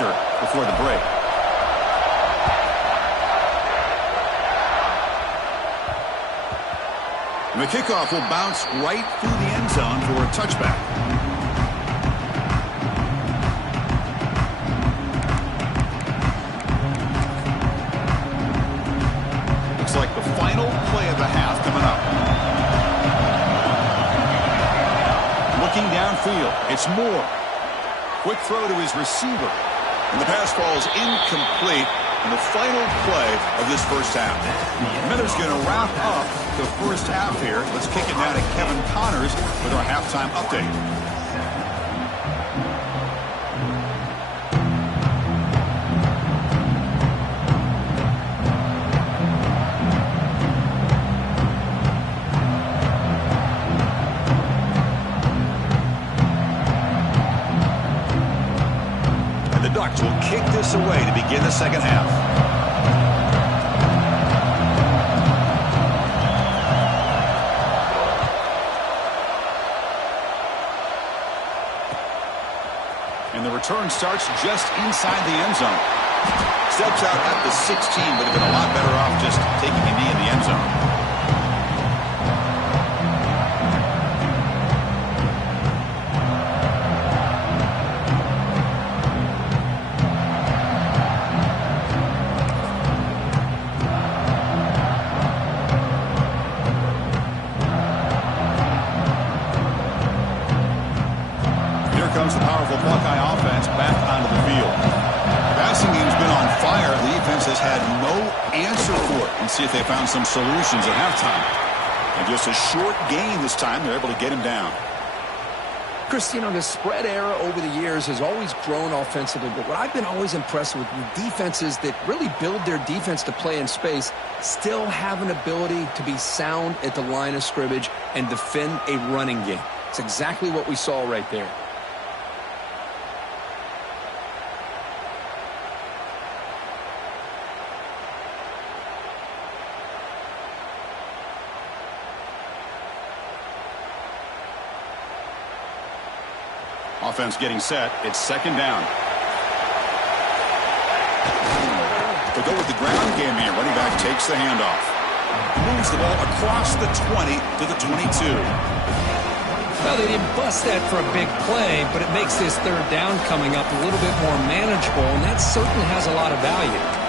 answer before the break. And the kickoff will bounce right through the end zone for a touchback. Looks like the final play of the half coming up. Looking downfield, it's Moore. Quick throw to his receiver. And the pass falls incomplete in the final play of this first half. Miller's going to wrap up the first half here. Let's kick it now to Kevin Connors with our halftime update. Ducks will kick this away to begin the second half. And the return starts just inside the end zone. Steps out at the 16, but have been a lot better off just taking a knee in the end zone. Comes the powerful Buckeye offense back onto the field. The passing game's been on fire. The defense has had no answer for it. And see if they found some solutions at halftime. And just a short gain this time, they're able to get him down. Chris, you know, the spread era over the years has always grown offensively, but what I've been always impressed with defenses that really build their defense to play in space still have an ability to be sound at the line of scrimmage and defend a running game. It's exactly what we saw right there. Offense getting set. It's second down. They go with the ground game here. Running back takes the handoff. Moves the ball across the 20 to the 22. Well, they didn't bust that for a big play, but it makes this third down coming up a little bit more manageable, and that certainly has a lot of value.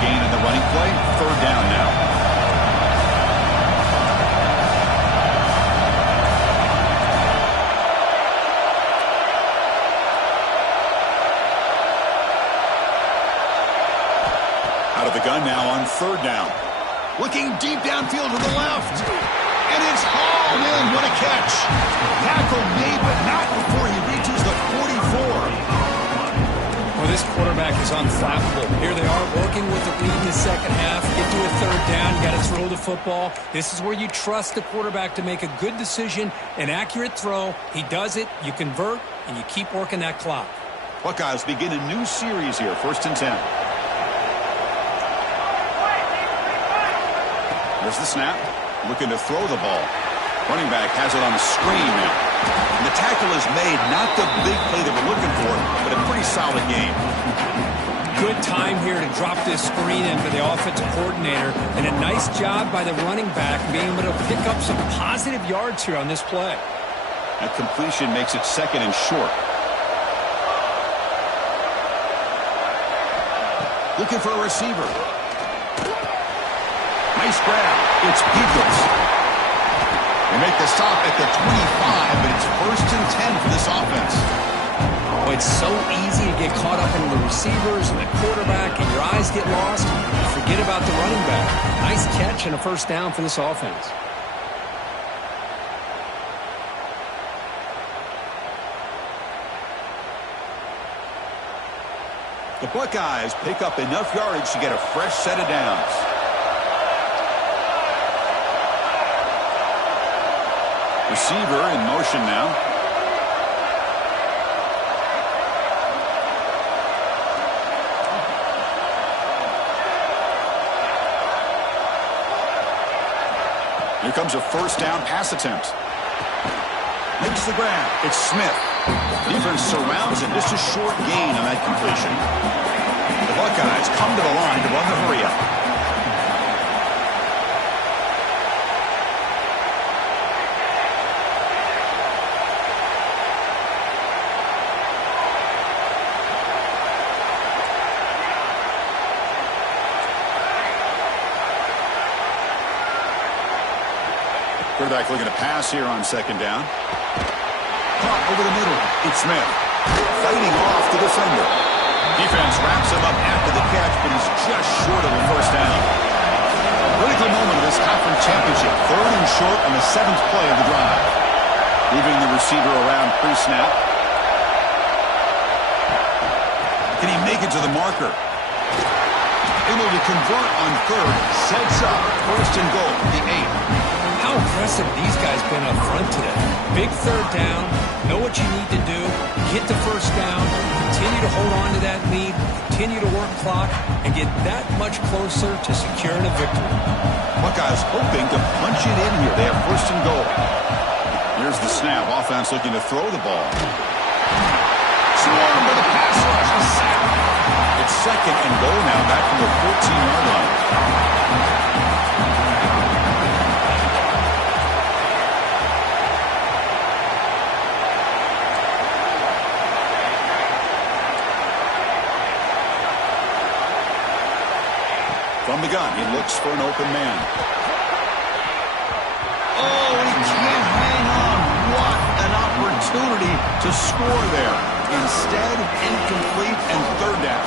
Gain in the running play. Third down now. Out of the gun now on third down. Looking deep downfield to the left. And it's hauled in. What a catch. Tackle made, but not before he reaches the 44. Well, this quarterback is unflappable. Here they are working with the lead in the second half. Get to a third down. You got to throw the football. This is where you trust the quarterback to make a good decision, an accurate throw. He does it. You convert, and you keep working that clock. Buckeyes begin a new series here. First and 10. There's the snap. Looking to throw the ball. Running back has it on the screen now. And the tackle is made, not the big play that we're looking for, but a pretty solid game. Good time here to drop this screen in for the offensive coordinator, and a nice job by the running back being able to pick up some positive yards here on this play. That completion makes it second and short. Looking for a receiver. Nice grab. It's Peoples. They make the stop at the 25, but it's first and 10 for this offense. Oh, it's so easy to get caught up in the receivers and the quarterback, and your eyes get lost. Forget about the running back. Nice catch and a first down for this offense. The Buckeyes pick up enough yardage to get a fresh set of downs. Receiver in motion now. Here comes a first down pass attempt. Makes the grab. It's Smith. Defense surrounds him. Just a short gain on that completion. The Buckeyes come to the line to run the hurry up. Quarterback looking to pass here on second down. Caught over the middle. It's Smith. Fighting off the defender. Defense wraps him up after the catch, but he's just short of a first down. Critical moment of this conference championship. 3rd and short on the 7th play of the drive. Moving the receiver around pre-snap. Can he make it to the marker? Able to convert on 3rd. Sets up 1st and goal. The 8. How impressive these guys been up front today. Big 3rd down, know what you need to do, get the first down, continue to hold on to that lead, continue to work clock, and get that much closer to securing a victory. Buckeyes hoping to punch it in here. They have 1st and goal. Here's the snap. Offense looking to throw the ball. Swarm with a pass rush. A sack. It's 2nd and goal now, back from the 14-yard line. From the gun, he looks for an open man. Oh, he can't hang on. What an opportunity to score there. Instead, incomplete and 3rd down.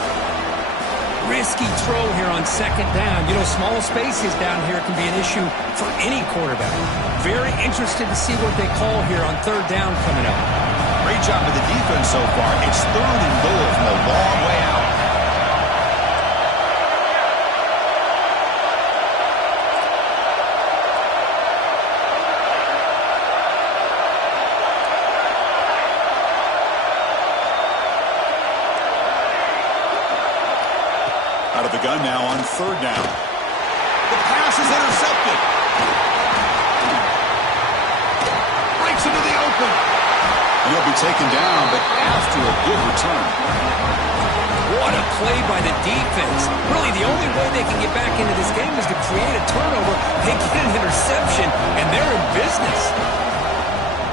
Risky throw here on 2nd down. You know, small spaces down here can be an issue for any quarterback. Very interested to see what they call here on 3rd down coming up. Great job of the defense so far. It's 3rd and goal from a long way out. Out of the gun now on 3rd down. The pass is intercepted. Breaks into the open. And he'll be taken down, but after a good return. What a play by the defense. Really, the only way they can get back into this game is to create a turnover. They get an interception, and they're in business.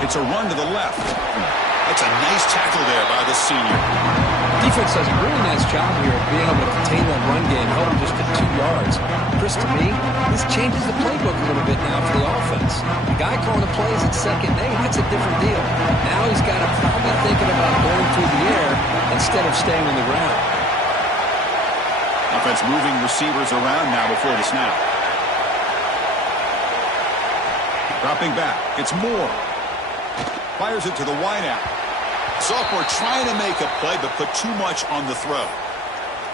It's a run to the left. That's a nice tackle there by the senior. Defense does a really nice job here of being able to contain that run game, held him just to 2 yards. Chris, to me, this changes the playbook a little bit now for the offense. The guy calling the plays at 2nd and 8, that's a different deal. Now he's got to probably thinking about going through the air instead of staying on the ground. Offense moving receivers around now before the snap. Dropping back. It's Moore. Fires it to the wideout. Sophomore trying to make a play, but put too much on the throw.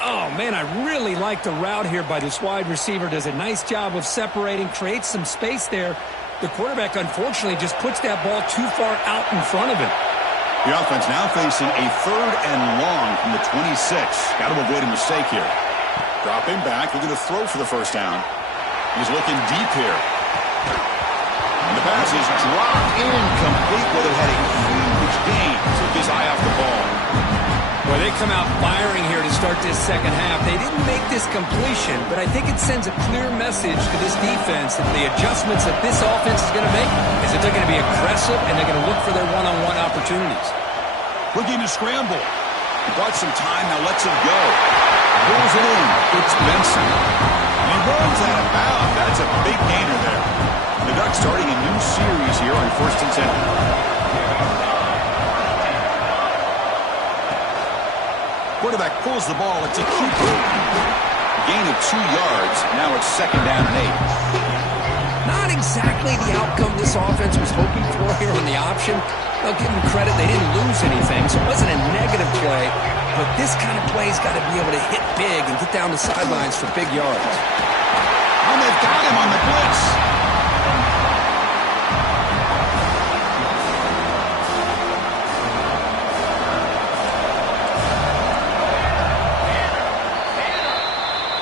Oh, man, I really like the route here by this wide receiver. Does a nice job of separating, creates some space there. The quarterback, unfortunately, just puts that ball too far out in front of him. The offense now facing a 3rd and long from the 26. Got to avoid a mistake here. Dropping back, looking to throw for the first down. He's looking deep here. And the pass is dropped incomplete, but it had a huge gain. Took his eye off the ball. Well, they come out firing here to start this 2nd half. They didn't make this completion, but I think it sends a clear message to this defense that the adjustments that this offense is going to make is that they're going to be aggressive and they're going to look for their one-on-one opportunities. Looking to scramble. He bought some time, now lets it go. Pulls it in. It's Benson. And he runs out of bounds. That's a big gainer there. The Ducks starting a new series here on 1st and 10. Quarterback pulls the ball. It's a keeper. Gain of 2 yards. Now it's 2nd down and 8. Not exactly the outcome this offense was hoping for here on the option. I'll give them credit. They didn't lose anything, so it wasn't a negative play. But this kind of play's got to be able to hit big and get down the sidelines for big yards. And they've got him on the blitz.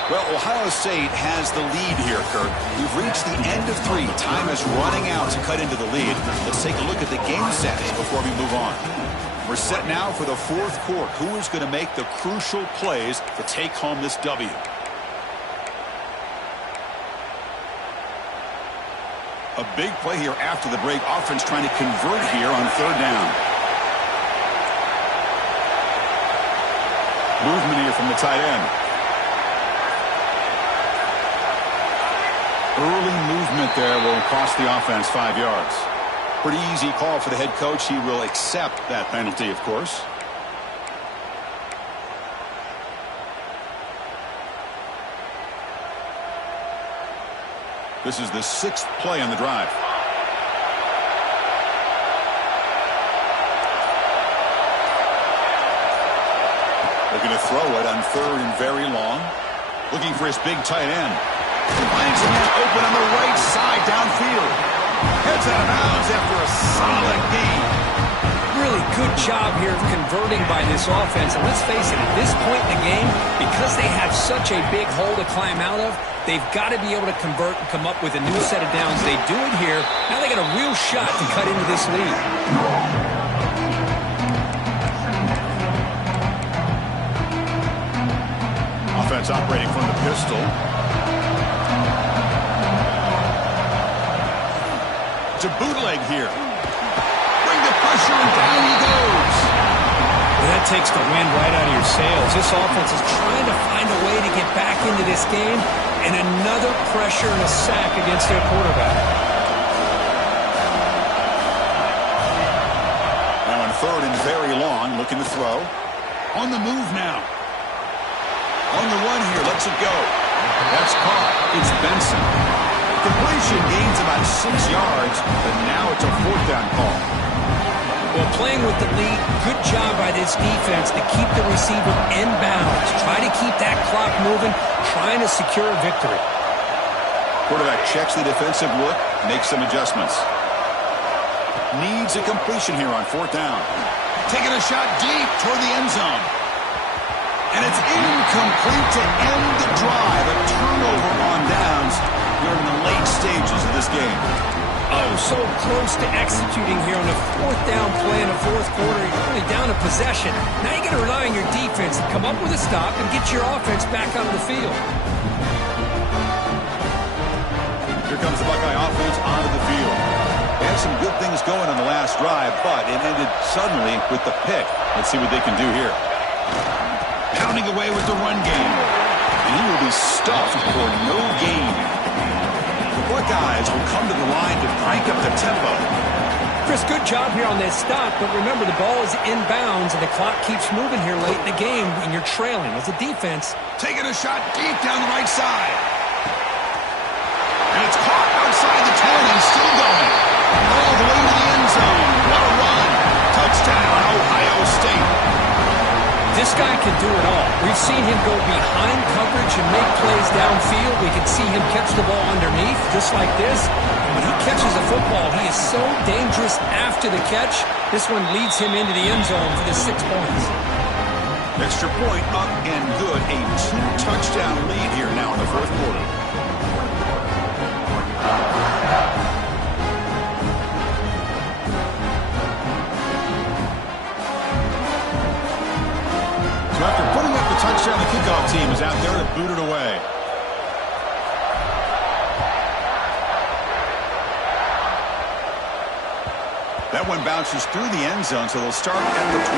Well, Ohio State has the lead here, Kirk. We've reached the end of 3. Time is running out to cut into the lead. Let's take a look at the game stats before we move on. We're set now for the 4th quarter. Who is going to make the crucial plays to take home this W? A big play here after the break. Offense trying to convert here on 3rd down. Movement here from the tight end. Early movement there will cost the offense 5 yards. Pretty easy call for the head coach. He will accept that penalty, of course. This is the 6th play on the drive. Looking to throw it on 3rd and very long. Looking for his big tight end. Finds a man open on the right side downfield. Heads out of bounds after a solid gain. Really good job here of converting by this offense. And let's face it, at this point in the game, because they have such a big hole to climb out of, they've got to be able to convert and come up with a new set of downs. They do it here. Now they got a real shot to cut into this lead. Offense operating from the pistol. To bootleg here. Bring the pressure and down he goes. Well, that takes the wind right out of your sails. This offense is trying to find a way to get back into this game, and another pressure and a sack against their quarterback. Now on 3rd and very long, looking to throw. On the move now. On the run here, lets it go. That's caught. It's Benson. Completion gains about 6 yards, but now it's a 4th down call. Well, playing with the lead, good job by this defense to keep the receiver in bounds. Try to keep that clock moving, trying to secure a victory. Quarterback checks the defensive look, makes some adjustments. Needs a completion here on 4th down. Taking a shot deep toward the end zone. And it's incomplete to end the drive. A turnover on downs here in the late stages of this game. Oh, so close to executing here on a 4th down play in the 4th quarter. You're only down a possession. Now you got to rely on your defense to come up with a stop and get your offense back onto the field. Here comes the Buckeye offense onto the field. They had some good things going on the last drive, but it ended suddenly with the pick. Let's see what they can do here. Pounding away with the run game. And he will be stuffed for no gain. The Buckeyes will come to the line to crank up the tempo. Chris, good job here on this stop, but remember the ball is inbounds and the clock keeps moving here late in the game and you're trailing as a defense. Taking a shot deep down the right side. And it's caught outside the 10 and still going. All the way to the end zone. What a run. Touchdown, Ohio State. This guy can do it all. We've seen him go behind coverage and make plays downfield. We can see him catch the ball underneath, just like this. And when he catches a football, he is so dangerous after the catch. This one leads him into the end zone for the 6 points. Extra point up and good. A 2-touchdown lead here now in the 4th quarter. So after putting up the touchdown, the kickoff team is out there to boot it away. That one bounces through the end zone, so they'll start at the 25.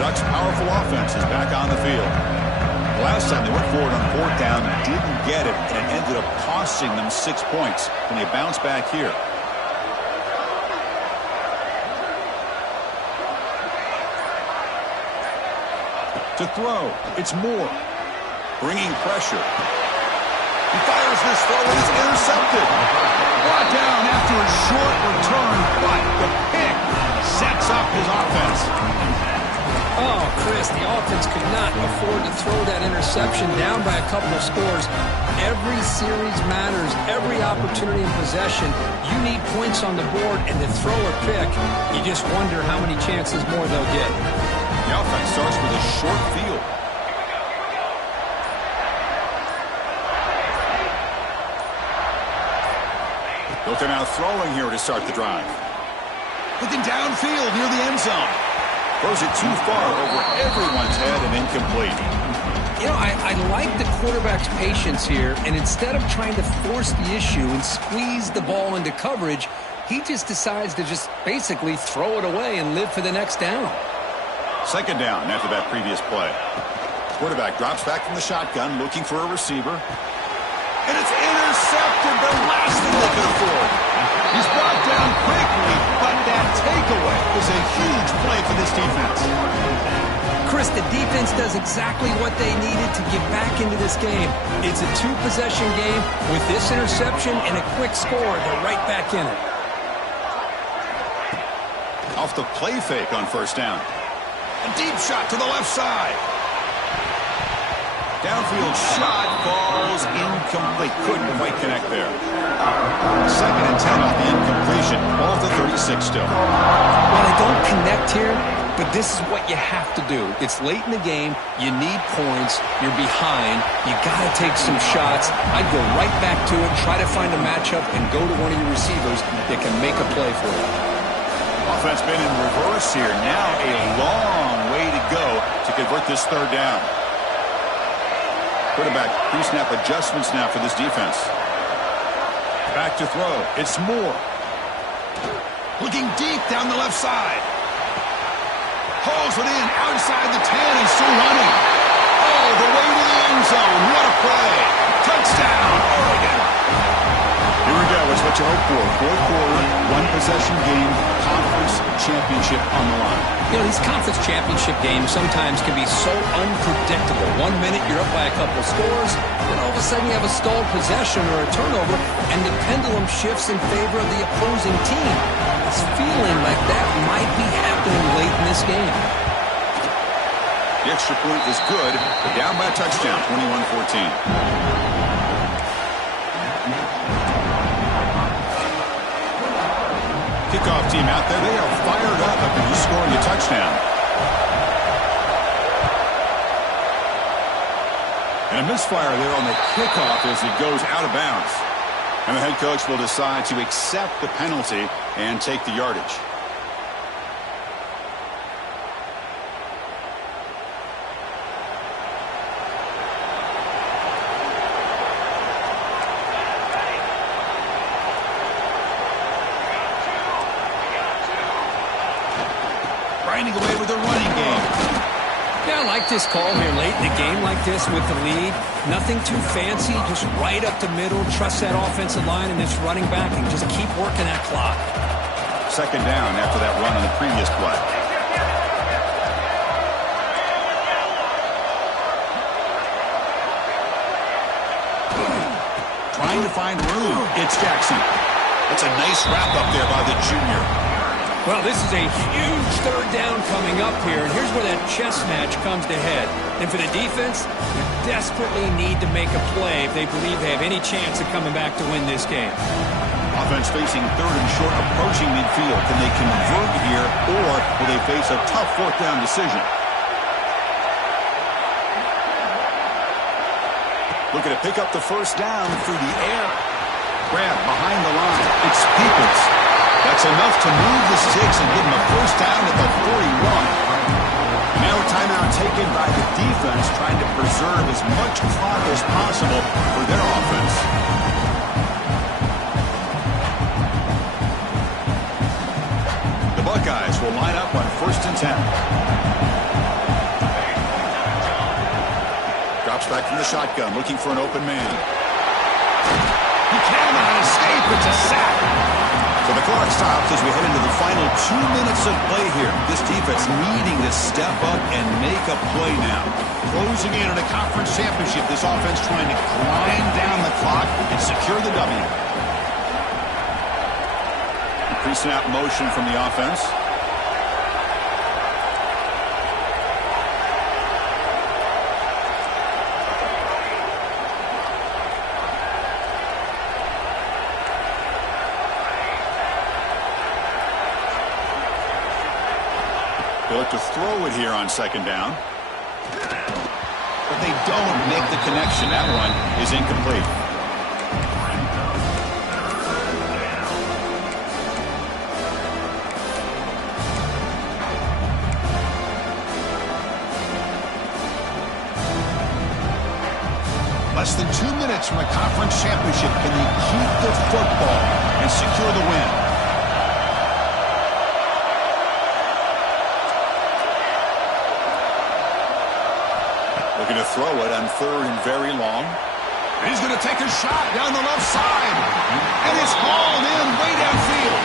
Ducks' powerful offense is back on the field. Last time they went forward on 4th down, didn't get it, and it ended up costing them 6 points. And they bounce back here. To throw, it's Moore. Bringing pressure. He fires this throw, and it's intercepted. Brought down after a short return, but the pick sets up his offense. Oh, Chris, the offense could not afford to throw that interception down by a couple of scores. Every series matters. Every opportunity in possession. You need points on the board, and to throw a pick, you just wonder how many chances more they'll get. The offense starts with a short field. Looking out throwing here to start the drive. Looking downfield near the end zone. Throws it too far over everyone's head and incomplete. You know, I like the quarterback's patience here, and instead of trying to force the issue and squeeze the ball into coverage, he just decides to just basically throw it away and live for the next down. Second down after that previous play. Quarterback drops back from the shotgun, looking for a receiver. And it's intercepted, the last thing they could afford. He's brought down quickly, but that takeaway is a huge play for this defense. Chris, the defense does exactly what they needed to get back into this game. It's a two-possession game. With this interception and a quick score, they're right back in it. Off the play fake on first down. A deep shot to the left side. Downfield shot falls incomplete. Couldn't quite connect there. Second and 10 on the incompletion. Ball at the 36 still. Well, they don't connect here, but this is what you have to do. It's late in the game. You need points. You're behind. You got to take some shots. I'd go right back to it, try to find a matchup, and go to one of your receivers that can make a play for you. Offense been in reverse here. Now a long way to go to convert this third down. Quarterback pre-snap adjustments now for this defense. Back to throw. It's Moore. Looking deep down the left side. Hauls it in outside the 10. He's still running. Oh, the way to the end zone. What a play. Touchdown, Oregon. Here we go. It's what you hope for. Fourth quarter, one possession game, conference championship on the line. You know, these conference championship games sometimes can be so unpredictable. 1 minute you're up by a couple of scores, then all of a sudden you have a stalled possession or a turnover, and the pendulum shifts in favor of the opposing team. It's feeling like that might be happening late in this game. The extra point is good, but down by a touchdown, 21-14. Kickoff team out there. They are fired up after just scoring a touchdown. And a misfire there on the kickoff as it goes out of bounds. And the head coach will decide to accept the penalty and take the yardage. Grinding away with a running game. Yeah, I like this call here late in the game like this with the lead. Nothing too fancy, just right up the middle. Trust that offensive line and this running back and just keep working that clock. Second down after that run on the previous play. Trying to find room. It's Jackson. That's a nice wrap up there by the junior. Well, this is a huge third down coming up here, and here's where that chess match comes to head. And for the defense, they desperately need to make a play if they believe they have any chance of coming back to win this game. Offense facing third and short, approaching midfield. Can they convert here, or will they face a tough fourth down decision? Looking to pick up the first down through the air. Grab behind the line. It's Peoples. That's enough to move the sticks and give them a first down at the 41. Now a timeout taken by the defense, trying to preserve as much clock as possible for their offense. The Buckeyes will line up on 1st and 10. Drops back from the shotgun, looking for an open man. He cannot escape. It's a sack. So the clock stops as we head into the final 2 minutes of play here. This defense needing to step up and make a play now. Closing in on a conference championship, this offense trying to grind down the clock and secure the W. Pre-snap motion from the offense. They look to throw it here on second down. But they don't make the connection. That one is incomplete. Less than 2 minutes from a conference championship. Can they keep the football and secure the win? Looking to throw it on third and very long. And he's going to take a shot down the left side. And it's hauled in way downfield.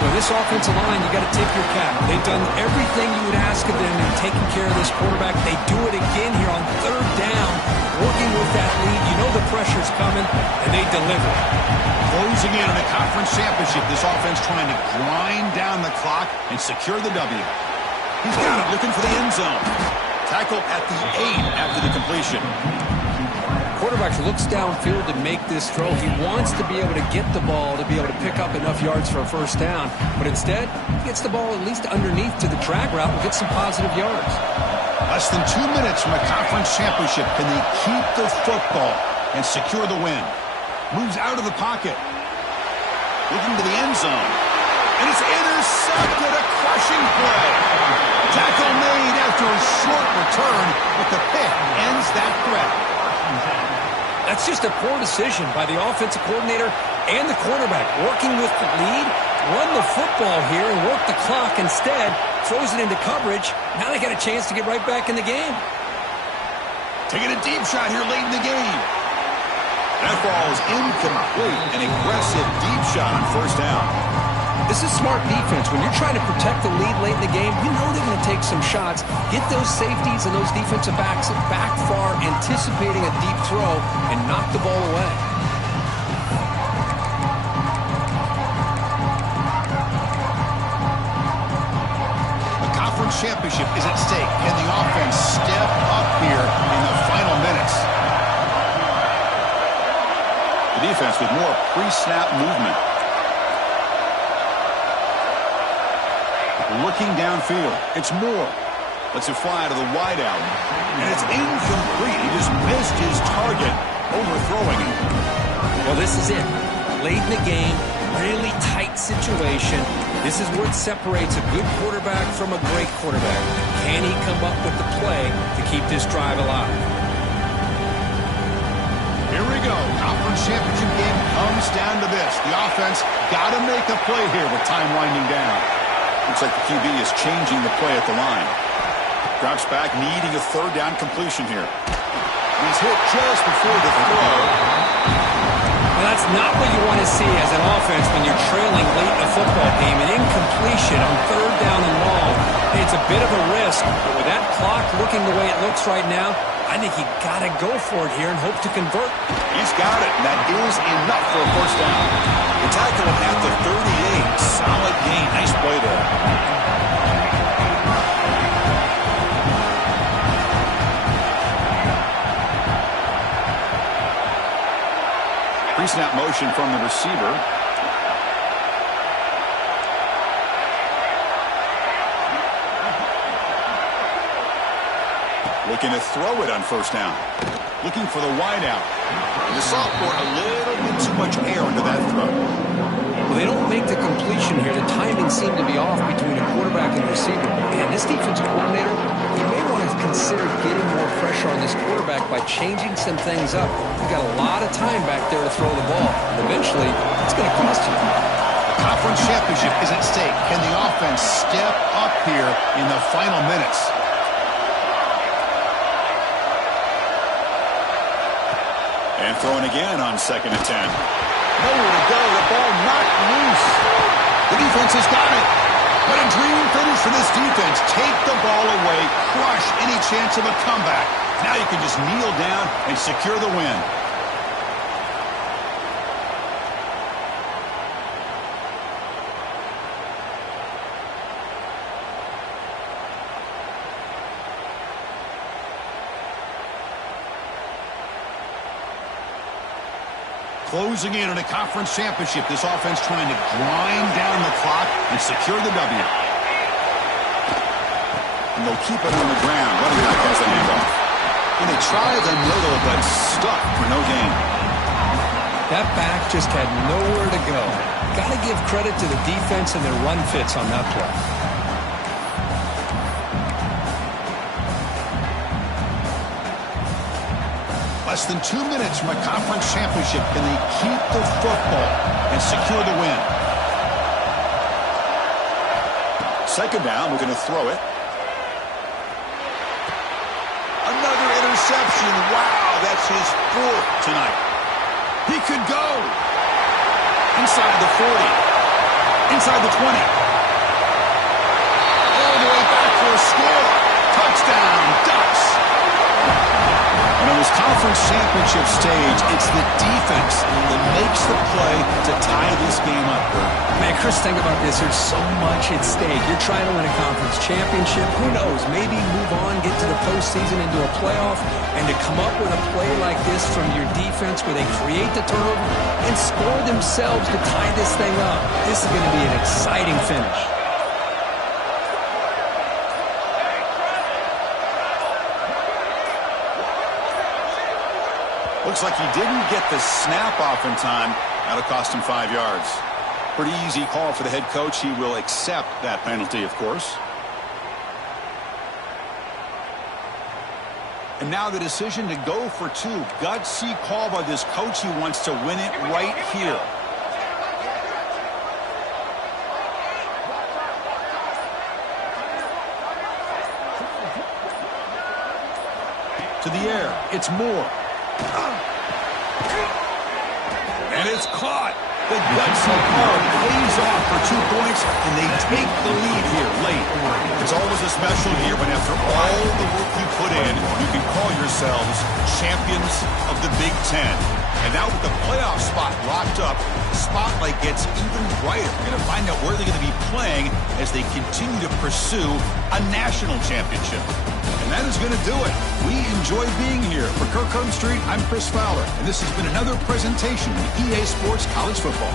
Well, this offensive line, you got to tip your cap. They've done everything you would ask of them in taking care of this quarterback. They do it again here on third down, working with that lead. You know the pressure's coming, and they deliver. Closing in on a conference championship, this offense trying to grind down the clock and secure the W. He's got it, looking for the end zone. Tackle at the 8 after the completion. Quarterback looks downfield to make this throw. He wants to be able to get the ball to be able to pick up enough yards for a first down. But instead, he gets the ball at least underneath to the drag route and gets some positive yards. Less than 2 minutes from a conference championship. Can they keep the football and secure the win? Moves out of the pocket. Looking to the end zone. And it's intercepted. A crushing play. Tackle made after a short return, but the pick ends that threat. That's just a poor decision by the offensive coordinator and the quarterback. Working with the lead, run the football here and work the clock. Instead, throws it into coverage. Now they got a chance to get right back in the game. Taking a deep shot here late in the game. That ball is incomplete. An aggressive deep shot on first down. This is smart defense. When you're trying to protect the lead late in the game, you know they're going to take some shots. Get those safeties and those defensive backs back far, anticipating a deep throw, and knock the ball away. The conference championship is at stake. Can the offense step up here in the final minutes? The defense with more pre-snap movement. Looking downfield. It's Moore. Lets it fly to the wideout. And it's incomplete. He just missed his target, overthrowing it. Well, this is it. Late in the game, really tight situation. This is where it separates a good quarterback from a great quarterback. Can he come up with the play to keep this drive alive? Here we go. Conference championship game comes down to this. The offense got to make a play here with time winding down. Looks like the QB is changing the play at the line. Drops back, needing a third down completion here. He's hit just before the throw. Well, that's not what you want to see as an offense when you're trailing late in a football game. An incompletion on third down and long. It's a bit of a risk, but with that clock looking the way it looks right now, I think you got to go for it here and hope to convert. He's got it, and that is enough for a first down. The tackle at the 38. Solid gain. Nice play there. Pre-snap motion from the receiver. Looking to throw it on first down. Looking for the wideout. And the sophomore, a little bit too much air into that throw. Well, they don't make the completion here. The timing seemed to be off between a quarterback and a receiver. And this defensive coordinator, he may want to consider getting more pressure on this quarterback by changing some things up. You've got a lot of time back there to throw the ball. Eventually, it's going to cost you. The conference championship is at stake. Can the offense step up here in the final minutes? And throwing again on second and 10. Nowhere to go. The ball knocked loose. The defense has got it. But a dream finish for this defense. Take the ball away. Crush any chance of a comeback. Now you can just kneel down and secure the win. Closing in on a conference championship. This offense trying to grind down the clock and secure the W. And they'll keep it on the ground. Running back has the handoff. And they try the middle, but stuck for no gain. That back just had nowhere to go. Got to give credit to the defense and their run fits on that play. Less than 2 minutes from a conference championship. Can they keep the football and secure the win? Second down, we're going to throw it. Another interception. Wow, that's his 4th tonight. He could go. Inside the 40. Inside the 20. All the way back for a score. Touchdown, Ducks. And on this conference championship stage, it's the defense that makes the play to tie this game up. Man, Chris, think about this. There's so much at stake. You're trying to win a conference championship. Who knows? Maybe move on, get to the postseason, into a playoff, and to come up with a play like this from your defense where they create the turnover and score themselves to tie this thing up. This is going to be an exciting finish. Looks like he didn't get the snap off in time. That'll cost him 5 yards. Pretty easy call for the head coach. He will accept that penalty, of course. And now the decision to go for 2. Gutsy call by this coach. He wants to win it right here. To the air. It's Moore. And it's caught. The Gutsy call pays off for 2 points, and they take the lead here late. It's always a special year when after all the work you put in, you can call yourselves champions of the Big Ten. And now with the playoff spot locked up, the spotlight gets even brighter. We're going to find out where they're going to be playing as they continue to pursue a national championship. And that is going to do it. We enjoy being here. For Kirk Street, I'm Chris Fowler, and this has been another presentation of EA Sports College Football.